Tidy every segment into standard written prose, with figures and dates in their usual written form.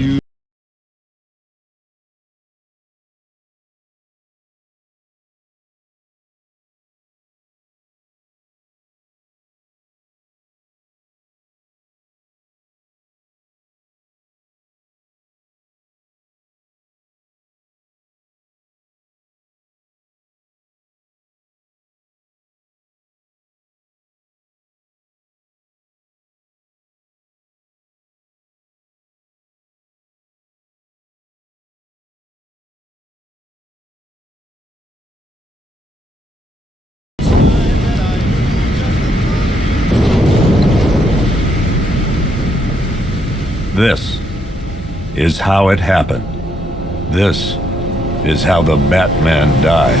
you. This is how it happened. This is how the Batman died.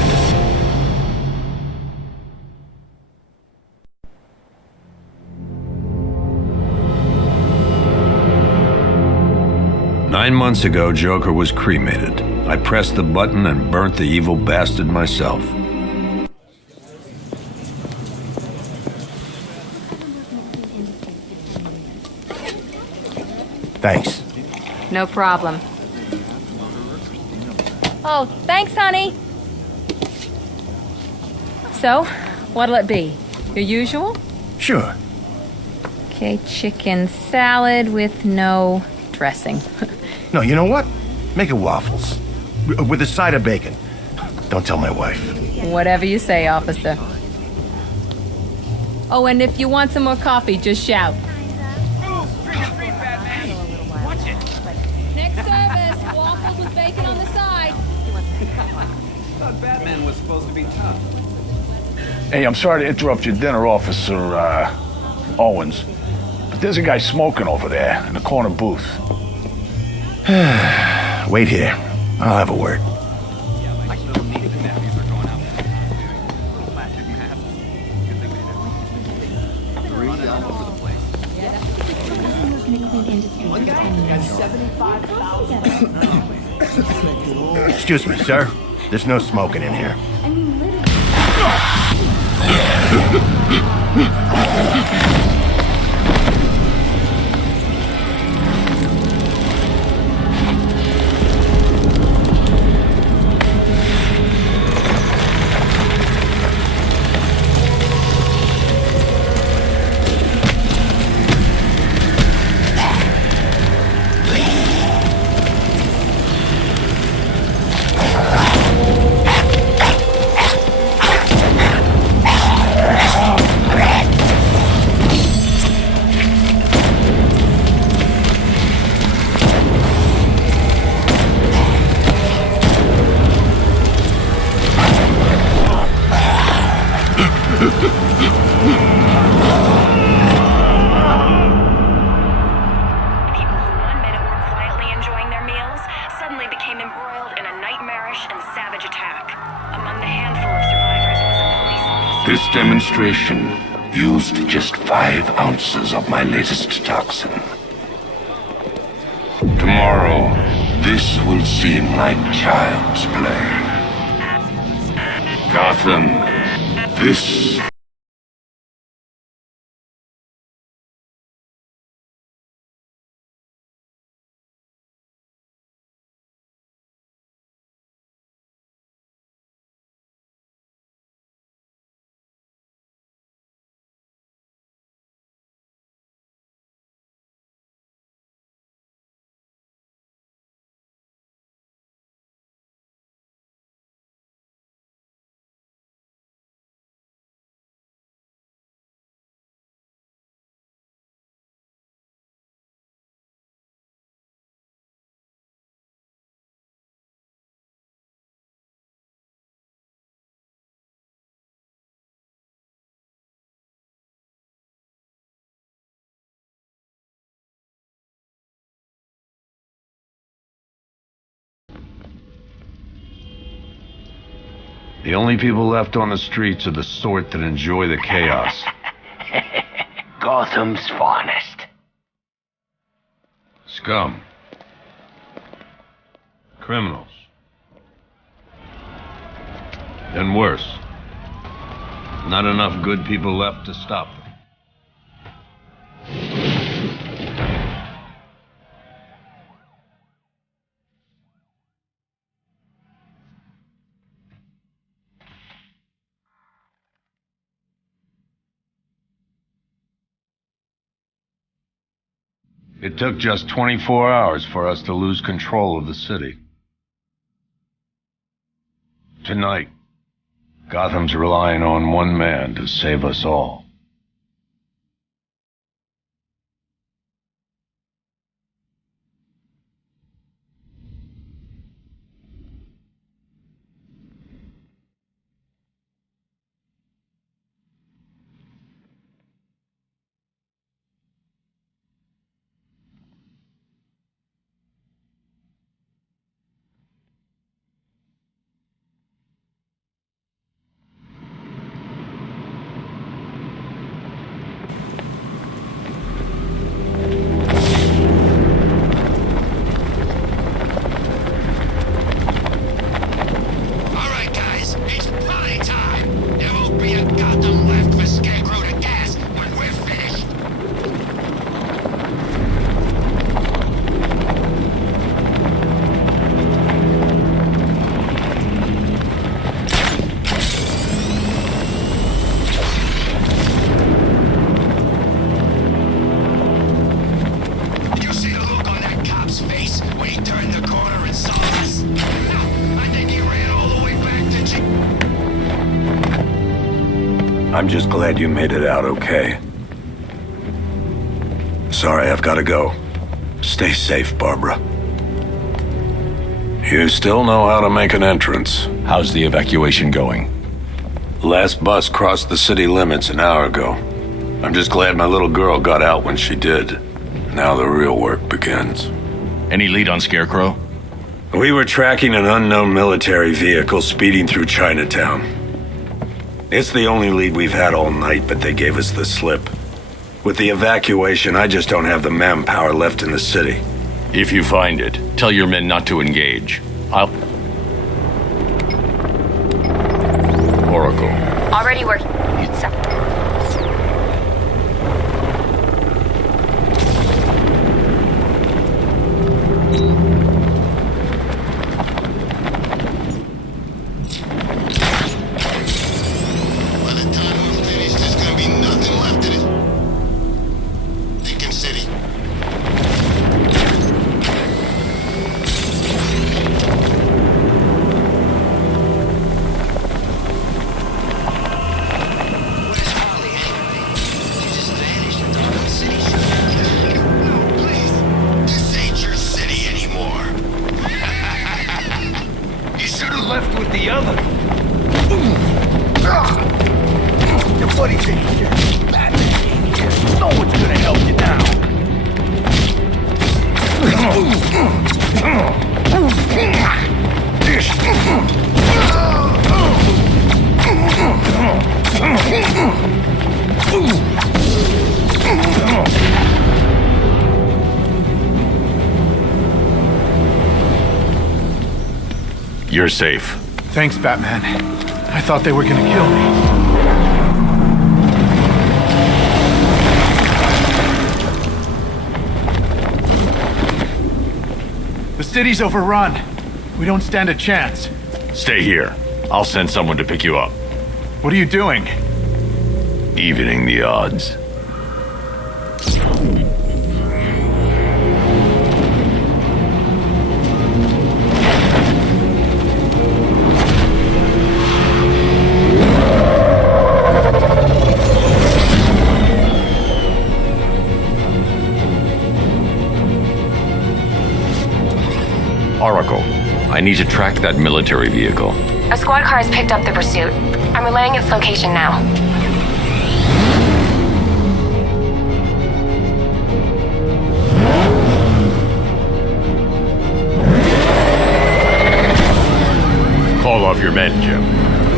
Nine months ago, Joker was cremated. I pressed the button and burnt the evil bastard myself. Thanks. No problem. Oh, thanks, honey. So, what'll it be? Your usual? Sure. Okay, chicken salad with no dressing. No, you know what? Make it waffles. With a side of bacon. Don't tell my wife. Whatever you say, officer. Oh, and if you want some more coffee, just shout. Next service, waffles with bacon on the side. I thought Batman was supposed to be tough. Hey, I'm sorry to interrupt your dinner, Officer Owens, but there's a guy smoking over there in the corner booth. Wait here. I'll have a word. Excuse me, sir. There's no smoking in here. This demonstration used just 5 ounces of my latest toxin. Tomorrow, this will seem like child's play. Gotham, this... The only people left on the streets are the sort that enjoy the chaos. Gotham's finest. Scum. Criminals. And worse. Not enough good people left to stop them. It took just 24 hours for us to lose control of the city. Tonight, Gotham's relying on one man to save us all. I'm just glad you made it out okay. Sorry, I've got to go. Stay safe, Barbara. You still know how to make an entrance. How's the evacuation going? Last bus crossed the city limits an hour ago. I'm just glad my little girl got out when she did. Now the real work begins. Any lead on Scarecrow? We were tracking an unknown military vehicle speeding through Chinatown. It's the only lead we've had all night, but they gave us the slip. With the evacuation, I just don't have the manpower left in the city. If you find it, tell your men not to engage. Oracle. Already working. You're safe. Thanks, Batman. I thought they were gonna kill me. The city's overrun. We don't stand a chance. Stay here. I'll send someone to pick you up. What are you doing? Evening the odds. Oracle, I need to track that military vehicle. A squad car has picked up the pursuit. I'm relaying its location now. Call off your men, Jim.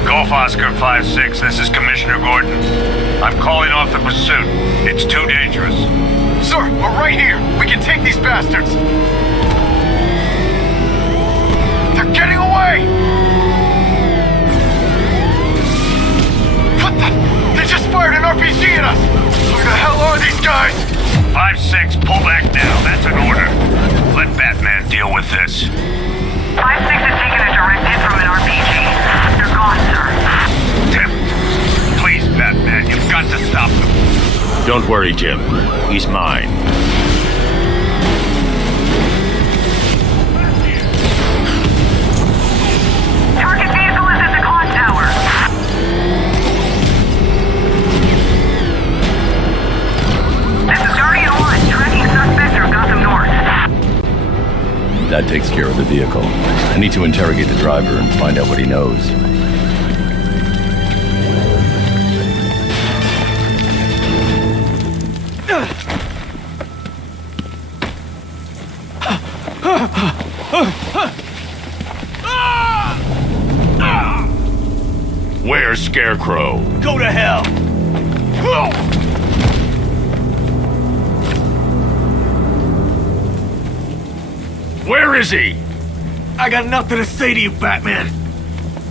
Golf Oscar 5-6, this is Commissioner Gordon. I'm calling off the pursuit. It's too dangerous. Sir, we're right here. We can take these bastards. They're getting away! What the? They just fired an RPG at us! Who the hell are these guys? 5-6, pull back now. That's an order. Let Batman deal with this. 5-6 has taken a direct hit from an RPG. They're gone, sir. Tim, please, Batman, you've got to stop them. Don't worry, Jim. He's mine. That takes care of the vehicle. I need to interrogate the driver and find out what he knows. Where's Scarecrow? Go to hell! Where is he? I got nothing to say to you, Batman.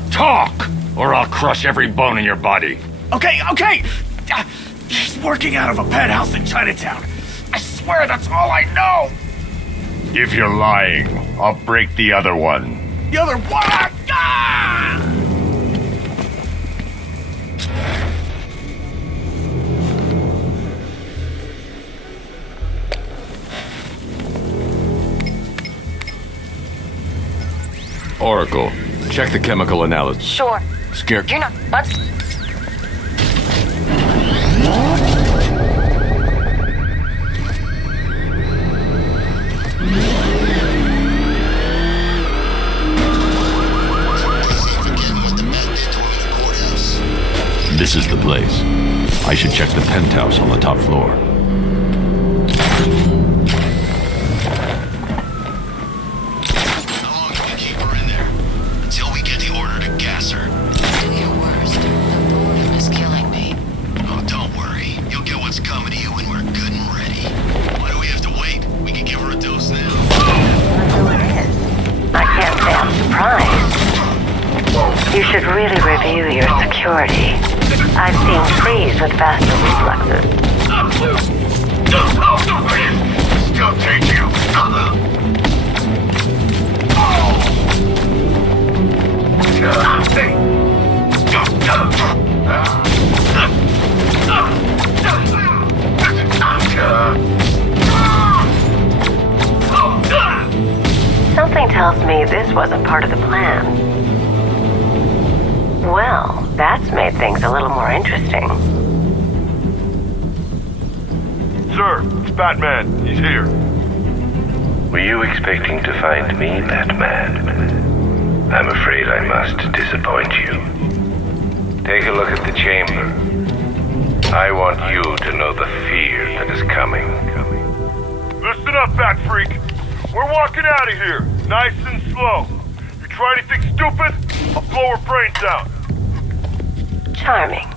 Talk, or I'll crush every bone in your body. Okay. He's working out of a penthouse in Chinatown. I swear that's all I know. If you're lying, I'll break the other one. The other one? Ah! Oracle, check the chemical analysis. Sure. You're not. What? This is the place. I should check the penthouse on the top floor. How long can we keep her in there? Until we get the order to gas her. Do your worst. The boredom is killing me. Oh, don't worry. You'll get what's coming to you when we're good and ready. Why do we have to wait? We can give her a dose now. Who it is? I can't say I'm surprised. You should really review your security. I've seen freeze with faster reflexes. Still take you. Something tells me this wasn't part of the plan. Well, that's made things a little more interesting. Sir, it's Batman. He's here. Were you expecting to find me, Batman? I'm afraid I must disappoint you. Take a look at the chamber. I want you to know the fear that is coming. Listen up, Bat Freak. We're walking out of here, nice and slow. You try anything stupid, I'll blow her brains out. Charming.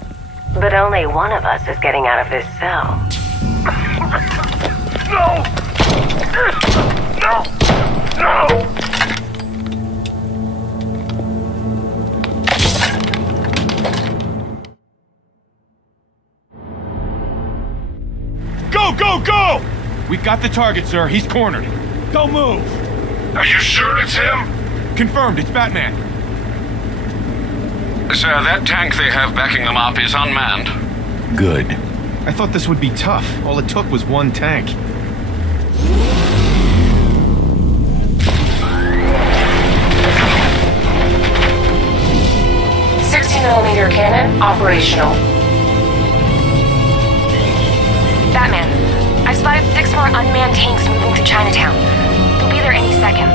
But only one of us is getting out of this cell. No! No! Go! We've got the target, sir. He's cornered. Don't move. Are you sure it's him? Confirmed, it's Batman. Sir, that tank they have backing them up is unmanned. Good. I thought this would be tough. All it took was one tank. 60mm cannon operational. Batman, I've spotted 6 more unmanned tanks moving through Chinatown. They'll be there any second.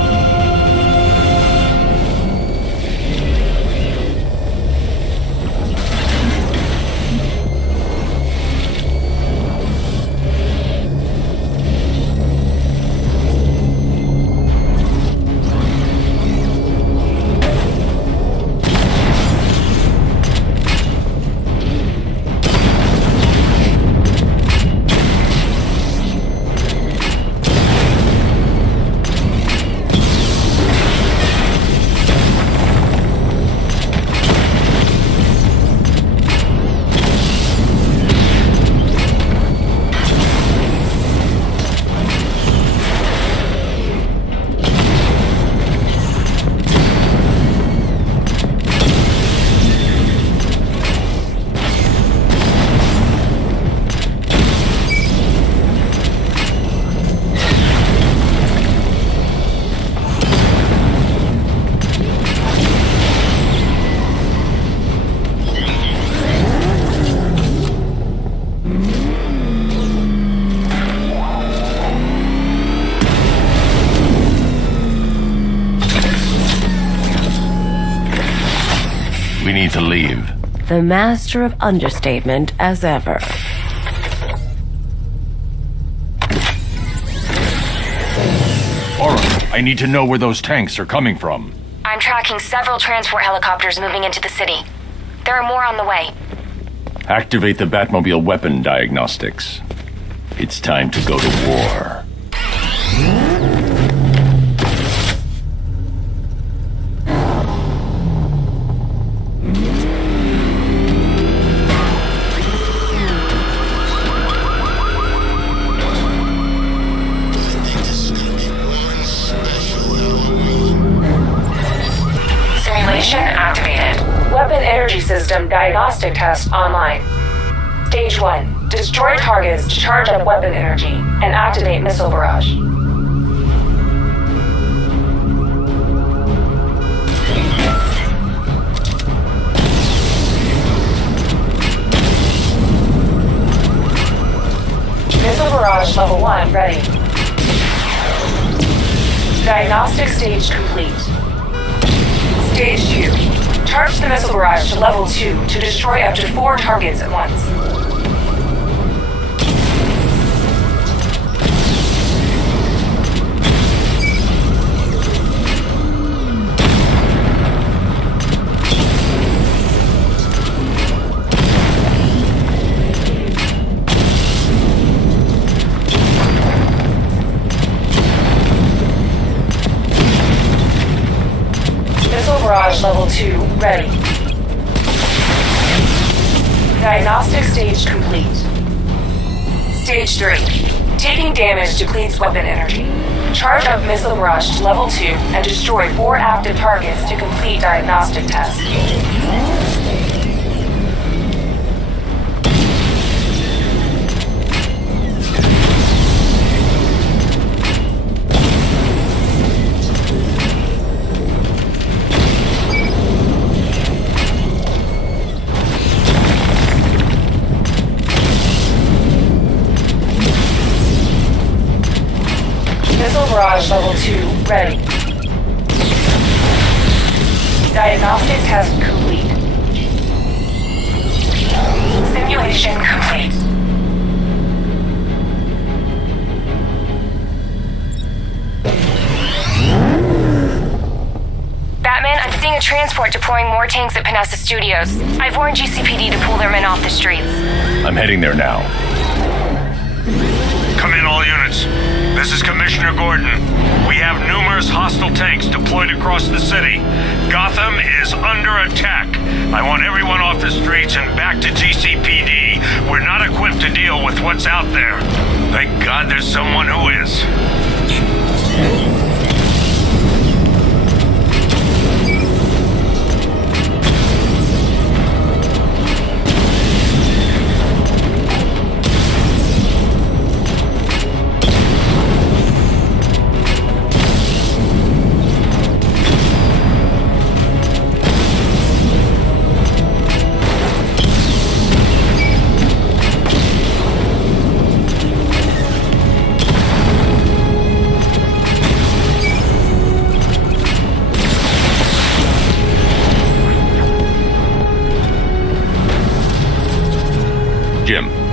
We need to leave. The master of understatement as ever. Aura, I need to know where those tanks are coming from. I'm tracking several transport helicopters moving into the city. There are more on the way. Activate the Batmobile weapon diagnostics. It's time to go to war. Simulation activated. Weapon energy system diagnostic test online. Stage 1. Destroy targets to charge up weapon energy and activate missile barrage. Missile barrage level 1 ready. Diagnostic stage complete. Stage 2. Charge the missile barrage to level 2 to destroy up to 4 targets at once. Barrage level 2 ready. Diagnostic stage complete. Stage 3. Taking damage depletes weapon energy. Charge up missile barrage to level 2 and destroy 4 active targets to complete diagnostic test. Barrage level 2 ready. Diagnostic test complete. Simulation complete. Batman, I'm seeing a transport deploying more tanks at Panessa Studios. I've warned GCPD to pull their men off the streets. I'm heading there now. Come in, all units. This is Commissioner Gordon. We have numerous hostile tanks deployed across the city. Gotham is under attack. I want everyone off the streets and back to GCPD. We're not equipped to deal with what's out there. Thank God there's someone who is.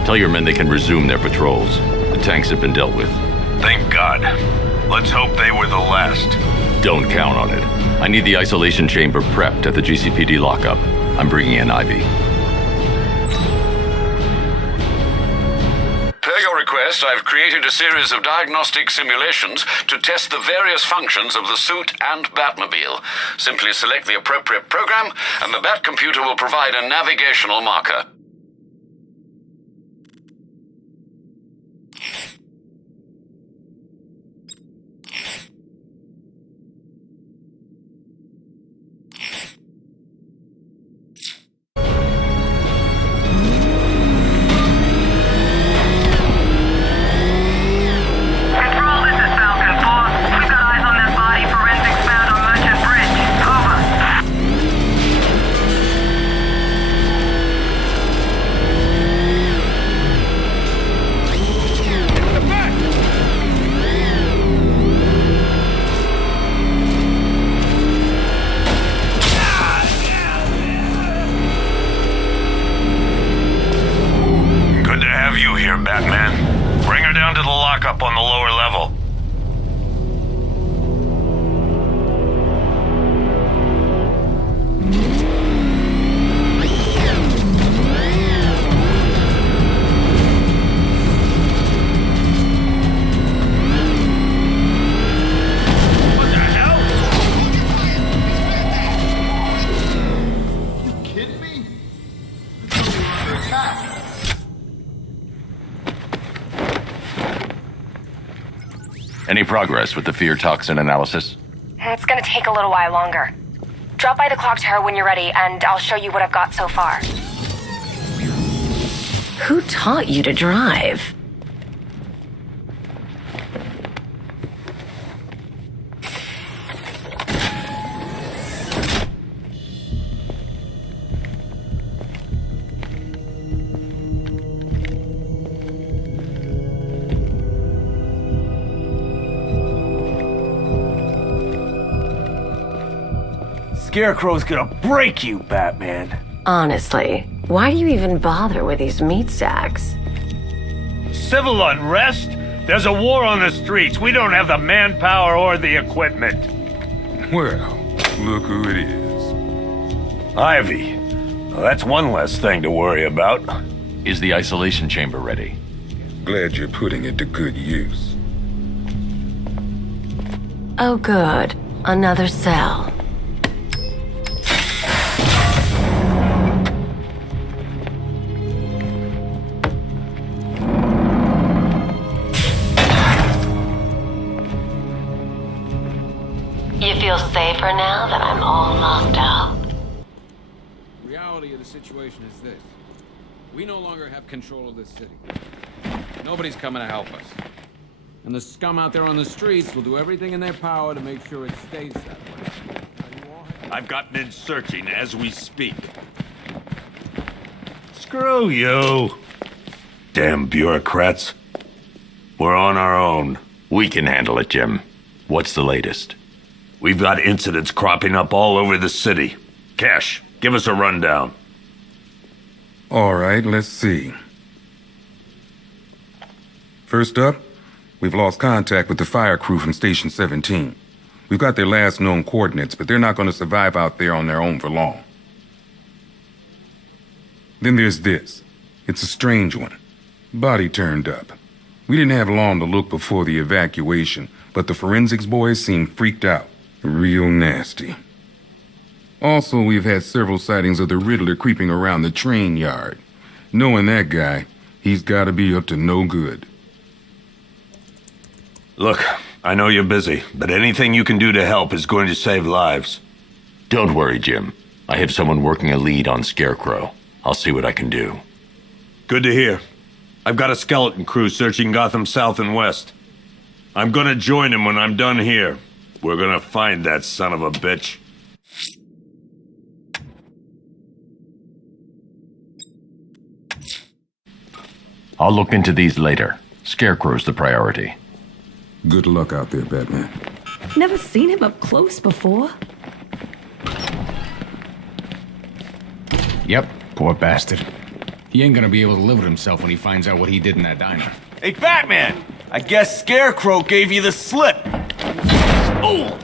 Tell your men they can resume their patrols. The tanks have been dealt with. Thank God. Let's hope they were the last. Don't count on it. I need the isolation chamber prepped at the GCPD lockup. I'm bringing in Ivy. Per your request, I've created a series of diagnostic simulations to test the various functions of the suit and Batmobile. Simply select the appropriate program, and the Bat computer will provide a navigational marker. Any progress with the fear toxin analysis? It's gonna take a little while longer. Drop by the clock tower when you're ready, and I'll show you what I've got so far. Who taught you to drive? Scarecrow's gonna break you, Batman. Honestly, why do you even bother with these meat sacks? Civil unrest? There's a war on the streets. We don't have the manpower or the equipment. Well, look who it is. Ivy. Well, that's one less thing to worry about. Is the isolation chamber ready? Glad you're putting it to good use. Oh good, another cell. You feel safer now that I'm all locked up? The reality of the situation is this. We no longer have control of this city. Nobody's coming to help us. And the scum out there on the streets will do everything in their power to make sure it stays that way. I've got men searching as we speak. Screw you. Damn bureaucrats. We're on our own. We can handle it, Jim. What's the latest? We've got incidents cropping up all over the city. Cash, give us a rundown. All right, let's see. First up, we've lost contact with the fire crew from Station 17. We've got their last known coordinates, but they're not going to survive out there on their own for long. Then there's this. It's a strange one. Body turned up. We didn't have long to look before the evacuation, but the forensics boys seemed freaked out. Real nasty. Also, we've had several sightings of the Riddler creeping around the train yard. Knowing that guy, he's got to be up to no good. Look, I know you're busy, but anything you can do to help is going to save lives. Don't worry, Jim. I have someone working a lead on Scarecrow. I'll see what I can do. Good to hear. I've got a skeleton crew searching Gotham South and West. I'm gonna join him when I'm done here. We're gonna find that son of a bitch. I'll look into these later. Scarecrow's the priority. Good luck out there, Batman. Never seen him up close before. Yep, poor bastard. He ain't gonna be able to live with himself when he finds out what he did in that diner. Hey, Batman! I guess Scarecrow gave you the slip. Oh!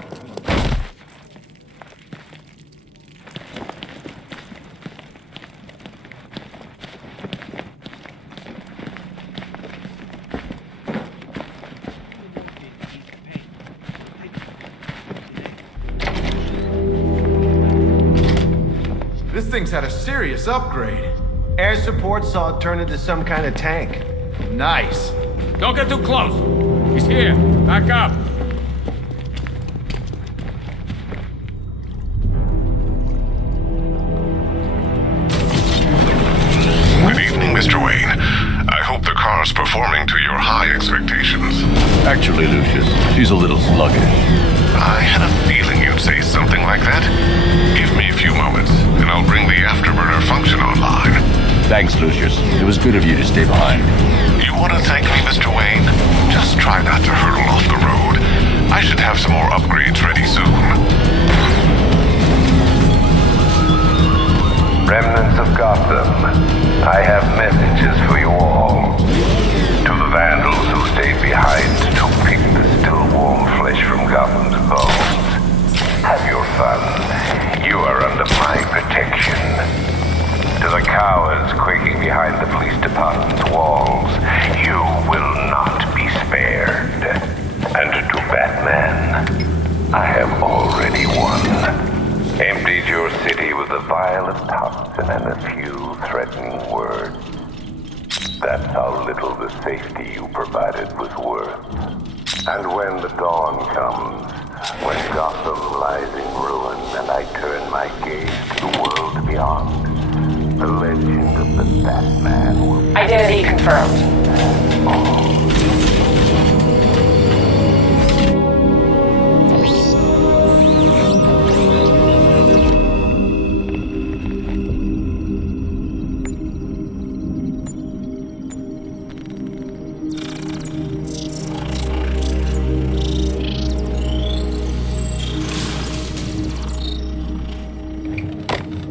This thing's had a serious upgrade. Air support saw it turn into some kind of tank. Nice. Don't get too close. He's here. Back up. Good evening, Mr. Wayne. I hope the car's performing to your high expectations. Actually, Lucius, she's a little sluggish. I had a feeling you'd say something like that. Give me a few moments, and I'll bring the afterburner function online. Thanks, Lucius. It was good of you to stay behind. You want to thank me, Mr. Wayne? Just try not to hurtle off the road. I should have some more upgrades ready soon. Remnants of Gotham, I have messages for you all. To the vandals who stayed behind to pick the still warm flesh from Gotham's bones. Have your fun. You are under my protection. To the cowards quaking behind the police department's walls, you will not be spared. And to Batman, I have already won. Emptied your city with a violent toxin and a few threatening words. That's how little the safety you provided was worth. And when the dawn comes, when Gotham lies in ruin and I turn my gaze to the world beyond, the legend of the Batman will... Identity confirmed.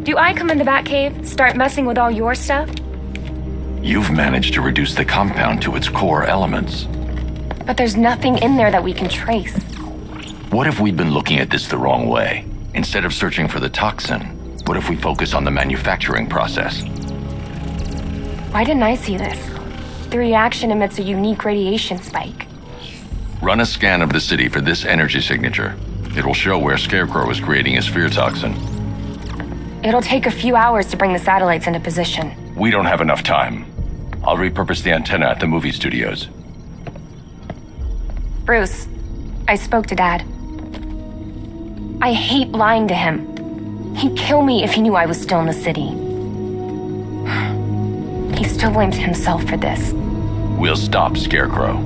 Do I come in the Batcave, start messing with all your stuff? You've managed to reduce the compound to its core elements. But there's nothing in there that we can trace. What if we'd been looking at this the wrong way? Instead of searching for the toxin, what if we focus on the manufacturing process? Why didn't I see this? The reaction emits a unique radiation spike. Run a scan of the city for this energy signature. It will show where Scarecrow is creating his fear toxin. It'll take a few hours to bring the satellites into position. We don't have enough time. I'll repurpose the antenna at the movie studios. Bruce, I spoke to Dad. I hate lying to him. He'd kill me if he knew I was still in the city. He still blames himself for this. We'll stop Scarecrow.